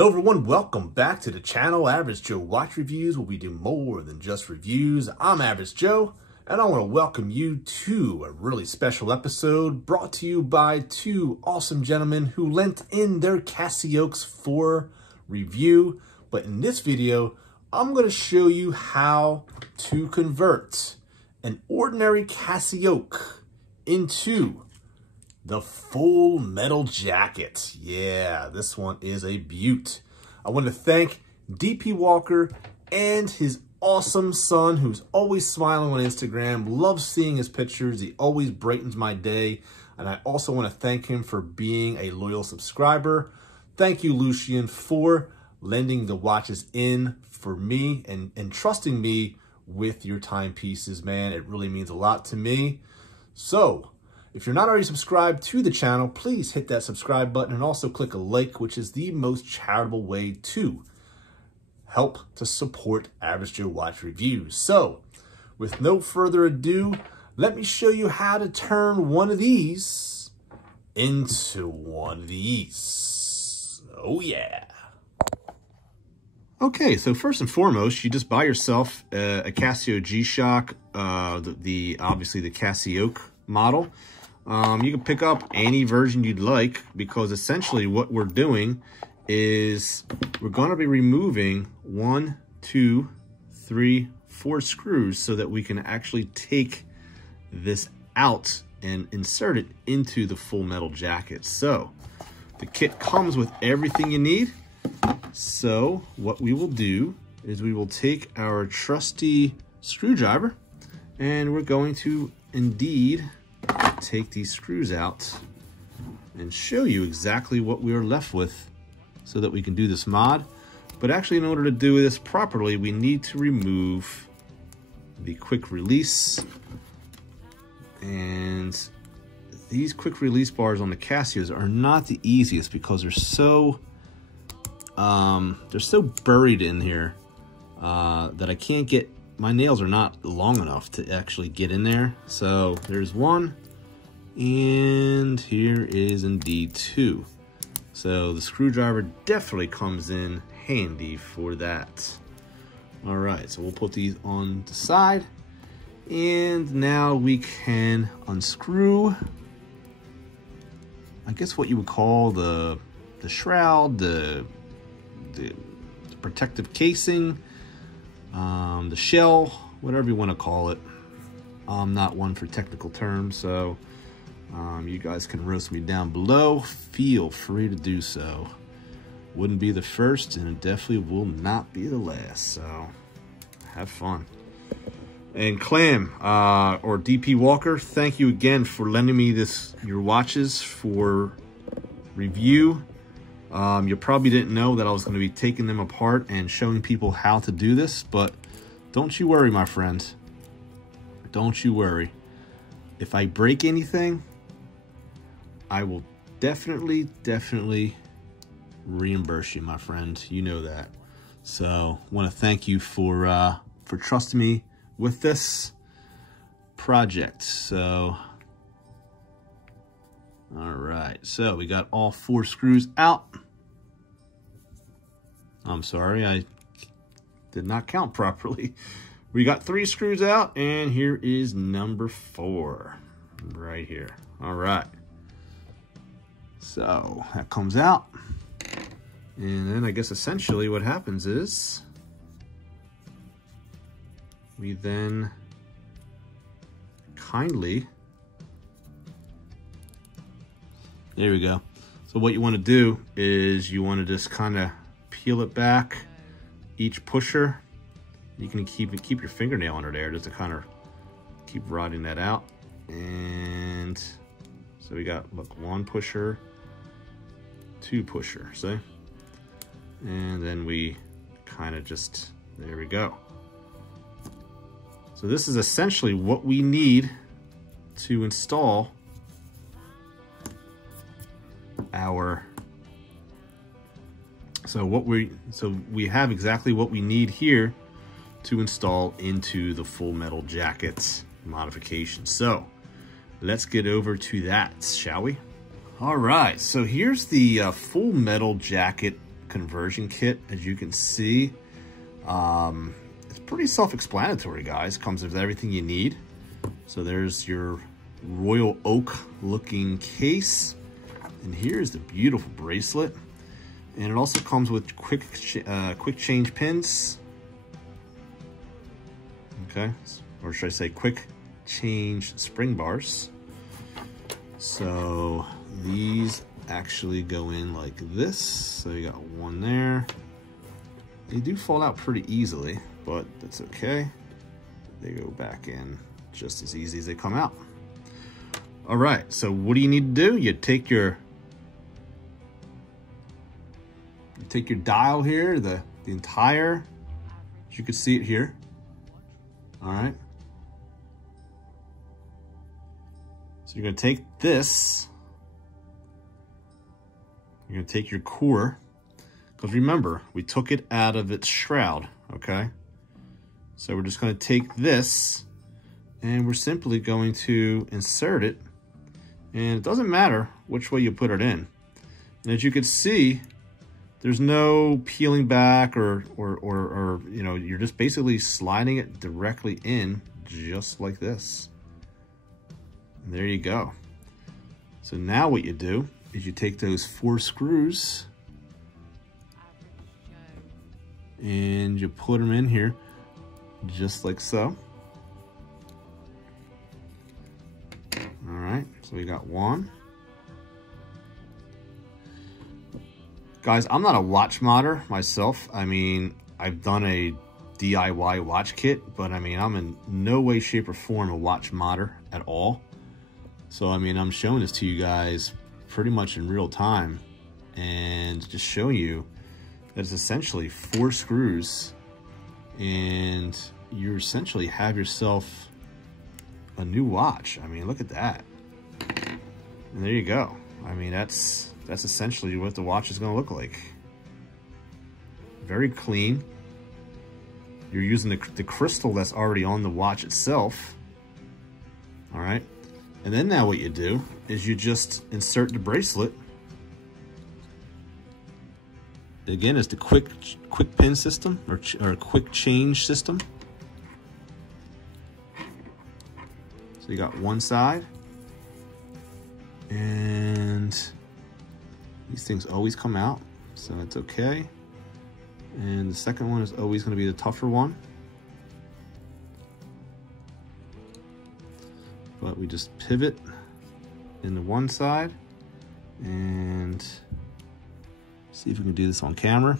Hello everyone, welcome back to the channel, Average Joe Watch Reviews, where we do more than just reviews. I'm Average Joe, and I want to welcome you to a really special episode brought to you by two awesome gentlemen who lent in their Casios for review. But in this video, I'm going to show you how to convert an ordinary Casio into the full metal jacket. Yeah, this one is a beaut. I want to thank DP Walker and his awesome son, who's always smiling on Instagram. Love seeing his pictures. He always brightens my day. And I also want to thank him for being a loyal subscriber. Thank you, Lucian, for lending the watches in for me and trusting me with your timepieces, man. It really means a lot to me. So, if you're not already subscribed to the channel, please hit that subscribe button and also click a like, which is the most charitable way to help to support Average Joe Watch Reviews. So, with no further ado, let me show you how to turn one of these into one of these. Oh yeah. Okay, so first and foremost, you just buy yourself a Casio G-Shock, obviously the Casio model. You can pick up any version you'd like, because essentially what we're doing is we're going to be removing 1, 2, 3, 4 screws so that we can actually take this out and insert it into the full metal jacket. So the kit comes with everything you need. So what we will do is we will take our trusty screwdriver and we're going to indeed take these screws out and show you exactly what we are left with so that we can do this mod. But actually, in order to do this properly, we need to remove the quick release. And these quick release bars on the Casios are not the easiest because they're so buried in here that I can't get, my nails are not long enough to actually get in there. So there's one, and here is indeed two. So the screwdriver definitely comes in handy for that. All right, so we'll put these on the side, and now we can unscrew, I guess what you would call the shroud, the protective casing, the shell, whatever you want to call it. I'm not one for technical terms, so you guys can roast me down below. Feel free to do so. Wouldn't be the first, and it definitely will not be the last, so have fun. And Clam, or DP Walker, thank you again for lending me your watches for review. You probably didn't know that I was going to be taking them apart and showing people how to do this, but don't you worry, my friend. Don't you worry. If I break anything, I will definitely reimburse you, my friend. You know that. So, I want to thank you for trusting me with this project. So, all right. So, we got all 4 screws out. I'm sorry, I did not count properly. We got 3 screws out, and here is number 4 right here. All right. So that comes out, and then I guess essentially what happens is we then kindly, there we go. So what you want to do is you want to just kind of peel it back, each pusher. You can keep your fingernail under there just to kind of keep rotting that out. And so we got, look, 1 pusher, 2 pusher, see? And then we kind of just, there we go. So this is essentially what we need to install our, so we have exactly what we need here to install into the full metal jacket modification. So let's get over to that, shall we? All right, so here's the full metal jacket conversion kit, as you can see. It's pretty self-explanatory, guys. Comes with everything you need. So there's your royal oak looking case, and here's the beautiful bracelet. And it also comes with quick change pins. Okay, or should I say quick change spring bars. So these actually go in like this. So you got one there. They do fall out pretty easily, but that's okay. They go back in just as easy as they come out. All right, so what do you need to do? You take your dial here, the entire, as you can see it here. All right. So you're gonna take this, you're gonna take your core, because remember, we took it out of its shroud, okay? So we're just gonna take this, and we're simply going to insert it, and it doesn't matter which way you put it in. And as you can see, there's no peeling back or you know, you're just basically sliding it directly in just like this. And there you go. So now what you do is you take those 4 screws and you put them in here just like so. All right, so we got one. Guys, I'm not a watch modder myself. I mean, I've done a DIY watch kit, but I mean, I'm in no way, shape, or form a watch modder at all. So, I mean, I'm showing this to you guys pretty much in real time and just showing you that it's essentially 4 screws and you essentially have yourself a new watch. I mean, look at that. And there you go. I mean, that's essentially what the watch is going to look like. Very clean. You're using the crystal that's already on the watch itself. All right. And then now what you do is you just insert the bracelet. Again, it's the quick pin system or quick change system. So you got one side, and these things always come out, so it's okay. And the second one is always going to be the tougher one. But we just pivot in the one side and see if we can do this on camera.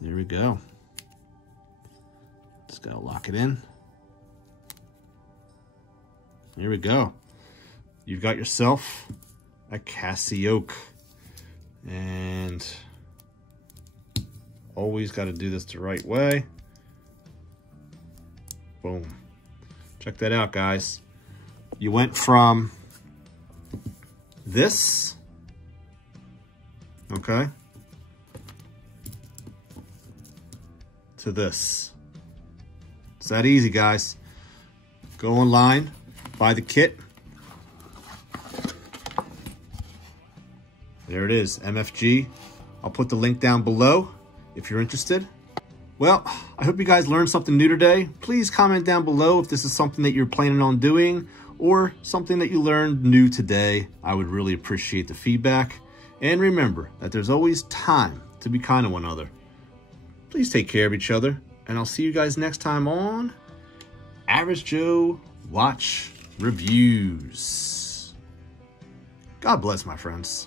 There we go. Just gotta lock it in. There we go. You've got yourself a Casio. And always got to do this the right way. Boom. Check that out, guys. You went from this, okay, to this. It's that easy, guys. Go online, buy the kit. There it is, MFG. I'll put the link down below if you're interested. Well, I hope you guys learned something new today. Please comment down below if this is something that you're planning on doing or something that you learned new today. I would really appreciate the feedback. And remember that there's always time to be kind to one another. Please take care of each other, and I'll see you guys next time on Average Joe Watch Reviews. God bless, my friends.